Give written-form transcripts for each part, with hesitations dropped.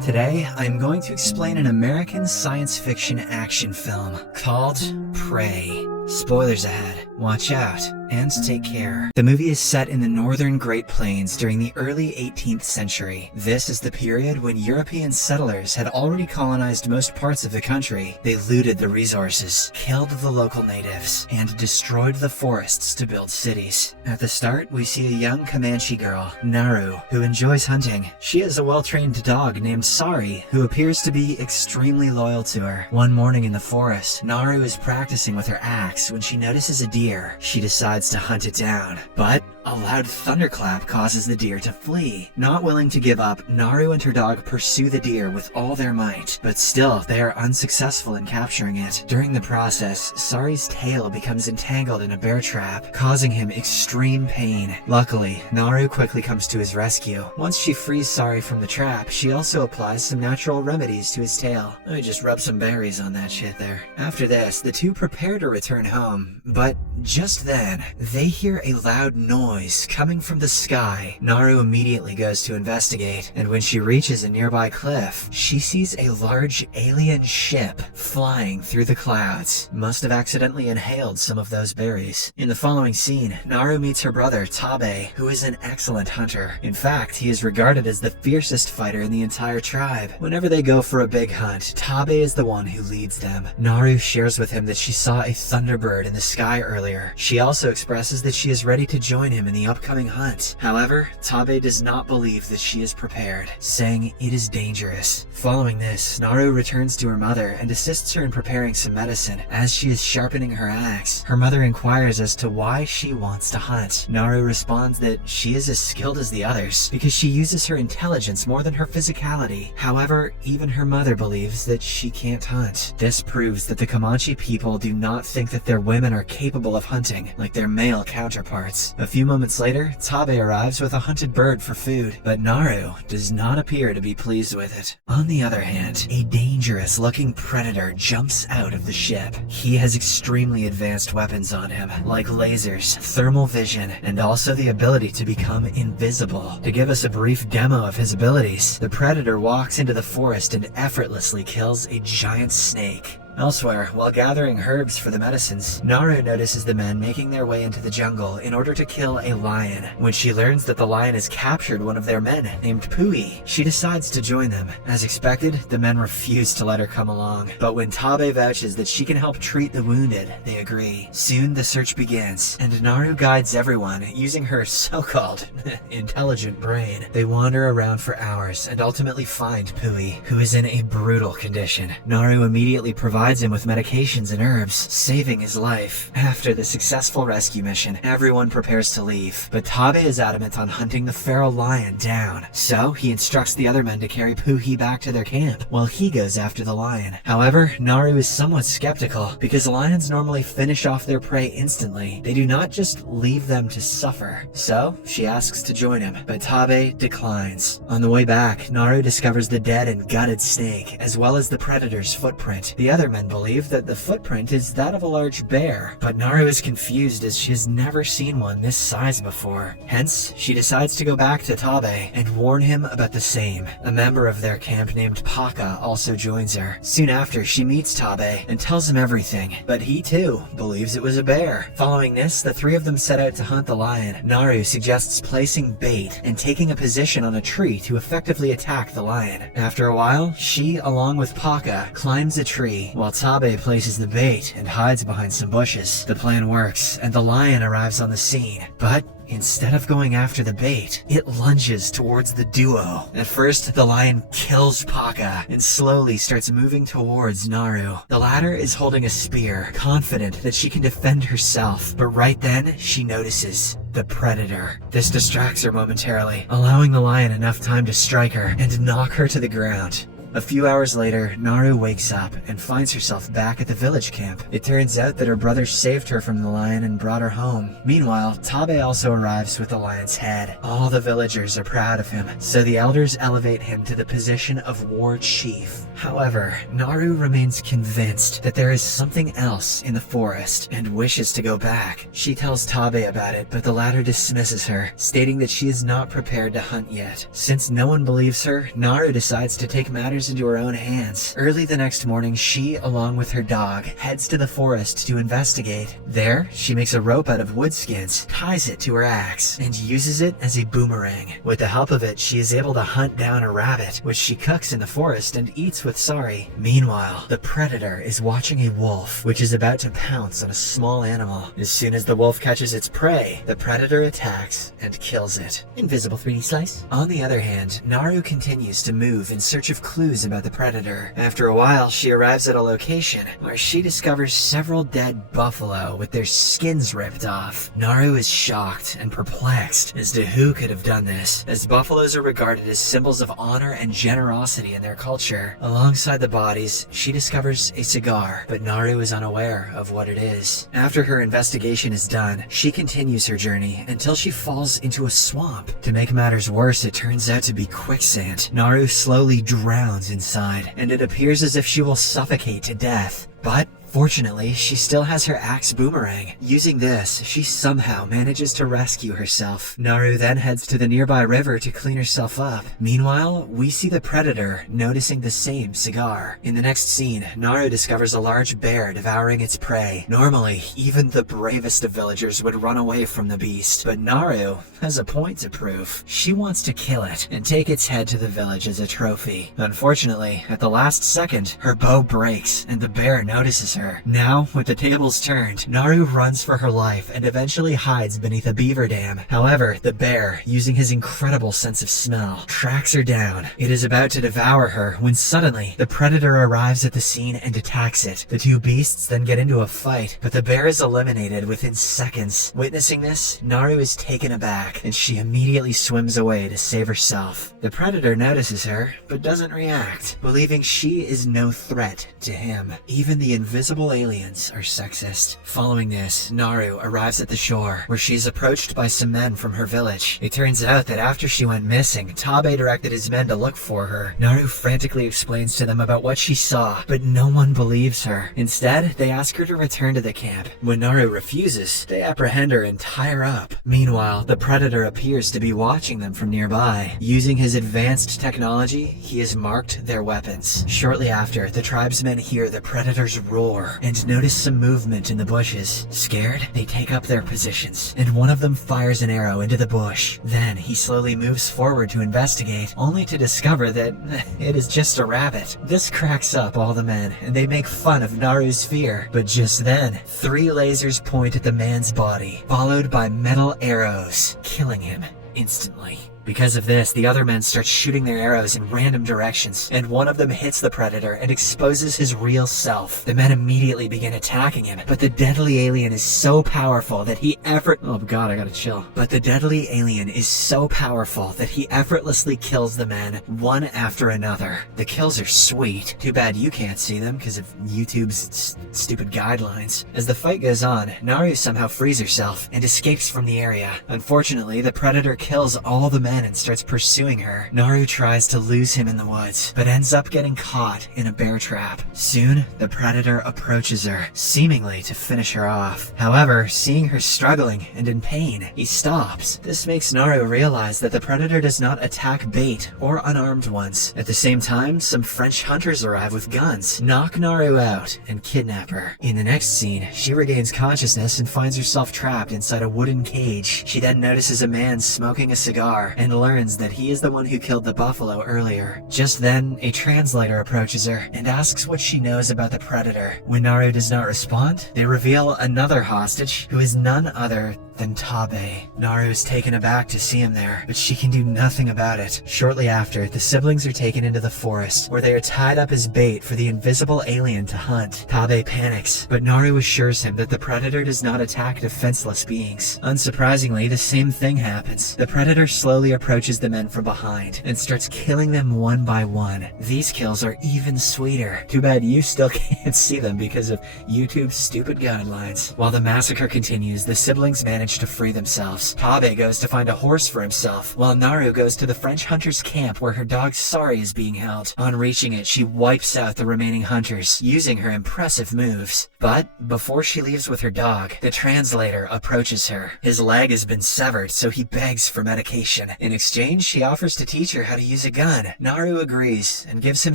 Today, I'm going to explain an American science fiction action film called Prey. Spoilers ahead. Watch out and take care. The movie is set in the northern Great Plains during the early 18th century. This is the period when European settlers had already colonized most parts of the country. They looted the resources, killed the local natives, and destroyed the forests to build cities. At the start, we see a young Comanche girl, Naru, who enjoys hunting. She has a well-trained dog named Sari, who appears to be extremely loyal to her. One morning in the forest, Naru is practicing with her axe when she notices a deer. She decides to hunt it down, but a loud thunderclap causes the deer to flee. Not willing to give up, Naru and her dog pursue the deer with all their might, but still they are unsuccessful in capturing it. During the process, Sari's tail becomes entangled in a bear trap, causing him extreme pain. Luckily, Naru quickly comes to his rescue. Once she frees Sari from the trap, she also applies some natural remedies to his tail. I just rubbed some berries on that shit there. After this, the two prepare to return home, but just then, they hear a loud noise coming from the sky. Naru immediately goes to investigate, and when she reaches a nearby cliff, she sees a large alien ship flying through the clouds. Must have accidentally inhaled some of those berries. In the following scene, Naru meets her brother, Tabe, who is an excellent hunter. In fact, he is regarded as the fiercest fighter in the entire tribe. Whenever they go for a big hunt, Tabe is the one who leads them. Naru shares with him that she saw a thunderbird in the sky earlier. She also expresses that she is ready to join him in the upcoming hunt. However, Tabe does not believe that she is prepared, saying it is dangerous. Following this, Naru returns to her mother and assists her in preparing some medicine. As she is sharpening her axe, her mother inquires as to why she wants to hunt. Naru responds that she is as skilled as the others because she uses her intelligence more than her physicality. However, even her mother believes that she can't hunt. This proves that the Comanche people do not think that their women are capable of hunting like their male counterparts. A few moments later, Tabe arrives with a hunted bird for food, but Naru does not appear to be pleased with it. On the other hand, a dangerous-looking predator jumps out of the ship. He has extremely advanced weapons on him, like lasers, thermal vision, and also the ability to become invisible. To give us a brief demo of his abilities, the predator walks into the forest and effortlessly kills a giant snake. Elsewhere, while gathering herbs for the medicines, Naru notices the men making their way into the jungle in order to kill a lion. When she learns that the lion has captured one of their men, named Pui, she decides to join them. As expected, the men refuse to let her come along, but when Tabe vouches that she can help treat the wounded, they agree. Soon the search begins, and Naru guides everyone using her so-called intelligent brain. They wander around for hours and ultimately find Pui, who is in a brutal condition. Naru immediately provides him with medications and herbs, saving his life. After the successful rescue mission, everyone prepares to leave, but Tabe is adamant on hunting the feral lion down, so he instructs the other men to carry Puhi back to their camp while he goes after the lion. However, Naru is somewhat skeptical because lions normally finish off their prey instantly. They do not just leave them to suffer, so she asks to join him, but Tabe declines. On the way back, Naru discovers the dead and gutted snake, as well as the predator's footprint. The other men believe that the footprint is that of a large bear, but Naru is confused as she has never seen one this size before. Hence, she decides to go back to Tabe and warn him about the same. A member of their camp named Paka also joins her. Soon after, she meets Tabe and tells him everything, but he too believes it was a bear. Following this, the three of them set out to hunt the lion. Naru suggests placing bait and taking a position on a tree to effectively attack the lion. After a while, she, along with Paka, climbs a tree, while Tabe places the bait and hides behind some bushes. The plan works, and the lion arrives on the scene, but instead of going after the bait, it lunges towards the duo. At first, the lion kills Paka and slowly starts moving towards Naru. The latter is holding a spear, confident that she can defend herself, but right then, she notices the predator. This distracts her momentarily, allowing the lion enough time to strike her and knock her to the ground. A few hours later, Naru wakes up and finds herself back at the village camp. It turns out that her brother saved her from the lion and brought her home. Meanwhile, Tabe also arrives with the lion's head. All the villagers are proud of him, so the elders elevate him to the position of war chief. However, Naru remains convinced that there is something else in the forest and wishes to go back. She tells Tabe about it, but the latter dismisses her, stating that she is not prepared to hunt yet. Since no one believes her, Naru decides to take matters into her own hands. Early the next morning, she, along with her dog, heads to the forest to investigate. There, she makes a rope out of wood skins, ties it to her axe, and uses it as a boomerang. With the help of it, she is able to hunt down a rabbit, which she cooks in the forest and eats with Sari. Meanwhile, the predator is watching a wolf, which is about to pounce on a small animal. As soon as the wolf catches its prey, the predator attacks and kills it. Invisible 3D slice. On the other hand, Naru continues to move in search of clues about the predator. After a while, she arrives at a location where she discovers several dead buffalo with their skins ripped off. Naru is shocked and perplexed as to who could have done this, as buffaloes are regarded as symbols of honor and generosity in their culture. Alongside the bodies, she discovers a cigar, but Naru is unaware of what it is. After her investigation is done, she continues her journey until she falls into a swamp. To make matters worse, it turns out to be quicksand. Naru slowly drowns inside, and it appears as if she will suffocate to death. But fortunately, she still has her axe boomerang. Using this, she somehow manages to rescue herself. Naru then heads to the nearby river to clean herself up. Meanwhile, we see the predator noticing the same cigar. In the next scene, Naru discovers a large bear devouring its prey. Normally, even the bravest of villagers would run away from the beast, but Naru has a point to prove. She wants to kill it and take its head to the village as a trophy. Unfortunately, at the last second, her bow breaks and the bear notices her. Now, with the tables turned, Naru runs for her life and eventually hides beneath a beaver dam. However, the bear, using his incredible sense of smell, tracks her down. It is about to devour her when suddenly, the predator arrives at the scene and attacks it. The two beasts then get into a fight, but the bear is eliminated within seconds. Witnessing this, Naru is taken aback, and she immediately swims away to save herself. The predator notices her, but doesn't react, believing she is no threat to him. Even the invisible aliens are sexist. Following this, Naru arrives at the shore, where she is approached by some men from her village. It turns out that after she went missing, Tabe directed his men to look for her. Naru frantically explains to them about what she saw, but no one believes her. Instead, they ask her to return to the camp. When Naru refuses, they apprehend her and tie her up. Meanwhile, the predator appears to be watching them from nearby. Using his advanced technology, he has marked their weapons. Shortly after, the tribesmen hear the predator's roar and notice some movement in the bushes. Scared, they take up their positions, and one of them fires an arrow into the bush. Then he slowly moves forward to investigate, only to discover that it is just a rabbit. This cracks up all the men, and they make fun of Naru's fear. But just then, 3 lasers point at the man's body, followed by metal arrows, killing him instantly. Because of this, the other men start shooting their arrows in random directions, and one of them hits the predator and exposes his real self. The men immediately begin attacking him, but the deadly alien is so powerful that he But the deadly alien is so powerful that he effortlessly kills the men one after another. The kills are sweet. Too bad you can't see them because of YouTube's stupid guidelines. As the fight goes on, Naru somehow frees herself and escapes from the area. Unfortunately, the predator kills all the men and starts pursuing her. Naru tries to lose him in the woods, but ends up getting caught in a bear trap. Soon, the predator approaches her, seemingly to finish her off. However, seeing her struggling and in pain, he stops. This makes Naru realize that the predator does not attack bait or unarmed ones. At the same time, some French hunters arrive with guns, knock Naru out, and kidnap her. In the next scene, she regains consciousness and finds herself trapped inside a wooden cage. She then notices a man smoking a cigar and learns that he is the one who killed the buffalo earlier. Just then, a translator approaches her and asks what she knows about the predator. When Naru does not respond, they reveal another hostage who is none other than Tabe. Naru is taken aback to see him there, but she can do nothing about it. Shortly after, the siblings are taken into the forest, where they are tied up as bait for the invisible alien to hunt. Tabe panics, but Naru assures him that the predator does not attack defenseless beings. Unsurprisingly, the same thing happens. The predator slowly approaches the men from behind and starts killing them one by one. These kills are even sweeter. Too bad you still can't see them because of YouTube's stupid guidelines. While the massacre continues, the siblings manage to free themselves. Tabe goes to find a horse for himself, while Naru goes to the French hunter's camp where her dog Sari is being held. On reaching it, she wipes out the remaining hunters, using her impressive moves. But before she leaves with her dog, the translator approaches her. His leg has been severed, so he begs for medication. In exchange, he offers to teach her how to use a gun. Naru agrees and gives him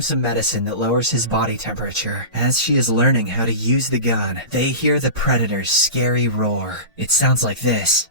some medicine that lowers his body temperature. As she is learning how to use the gun, they hear the predator's scary roar. It sounds like this.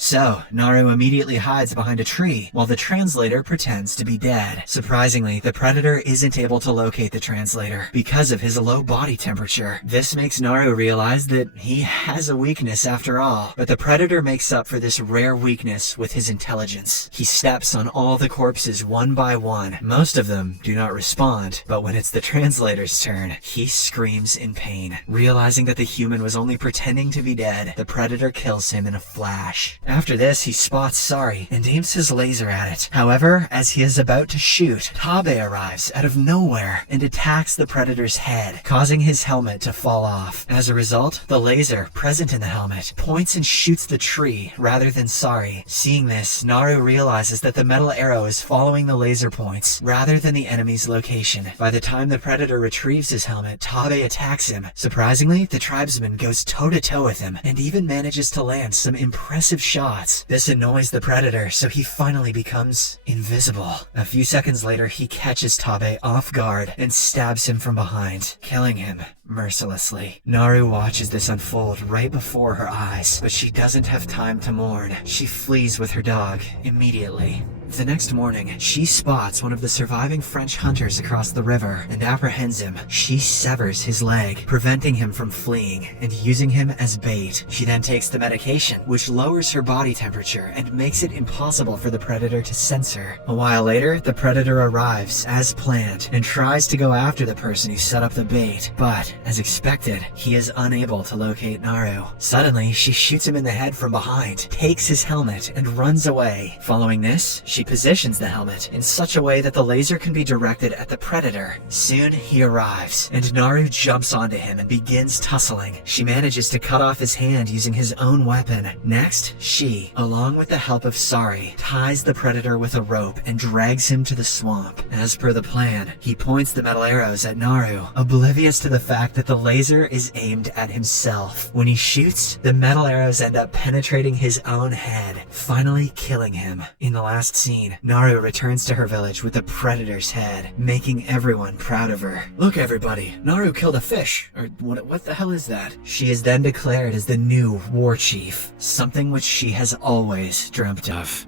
So, Naru immediately hides behind a tree while the translator pretends to be dead. Surprisingly, the predator isn't able to locate the translator because of his low body temperature. This makes Naru realize that he has a weakness after all, but the predator makes up for this rare weakness with his intelligence. He steps on all the corpses one by one. Most of them do not respond, but when it's the translator's turn, he screams in pain. Realizing that the human was only pretending to be dead, the predator kills him in a flash. After this, he spots Sari and aims his laser at it. However, as he is about to shoot, Tabe arrives out of nowhere and attacks the predator's head, causing his helmet to fall off. As a result, the laser present in the helmet points and shoots the tree rather than Sari. Seeing this, Naru realizes that the metal arrow is following the laser points rather than the enemy's location. By the time the predator retrieves his helmet, Tabe attacks him. Surprisingly, the tribesman goes toe-to-toe with him and even manages to land some impressive shots. This annoys the predator, so he finally becomes invisible. A few seconds later, he catches Tabe off guard and stabs him from behind, killing him mercilessly. Naru watches this unfold right before her eyes, but she doesn't have time to mourn. She flees with her dog immediately. The next morning, she spots one of the surviving French hunters across the river and apprehends him. She severs his leg, preventing him from fleeing and using him as bait. She then takes the medication, which lowers her body temperature and makes it impossible for the predator to sense her. A while later, the predator arrives as planned and tries to go after the person who set up the bait, but as expected, he is unable to locate Naru. Suddenly, she shoots him in the head from behind, takes his helmet, and runs away. Following this, she positions the helmet in such a way that the laser can be directed at the predator. Soon, he arrives, and Naru jumps onto him and begins tussling. She manages to cut off his hand using his own weapon. Next, she, along with the help of Sari, ties the predator with a rope and drags him to the swamp. As per the plan, he points the metal arrows at Naru, oblivious to the fact that the laser is aimed at himself. When he shoots, the metal arrows end up penetrating his own head, finally killing him. In the last scene, Naru returns to her village with the predator's head, making everyone proud of her. "Look everybody, Naru killed a fish," or what the hell is that? She is then declared as the new war chief, something which she has always dreamt of.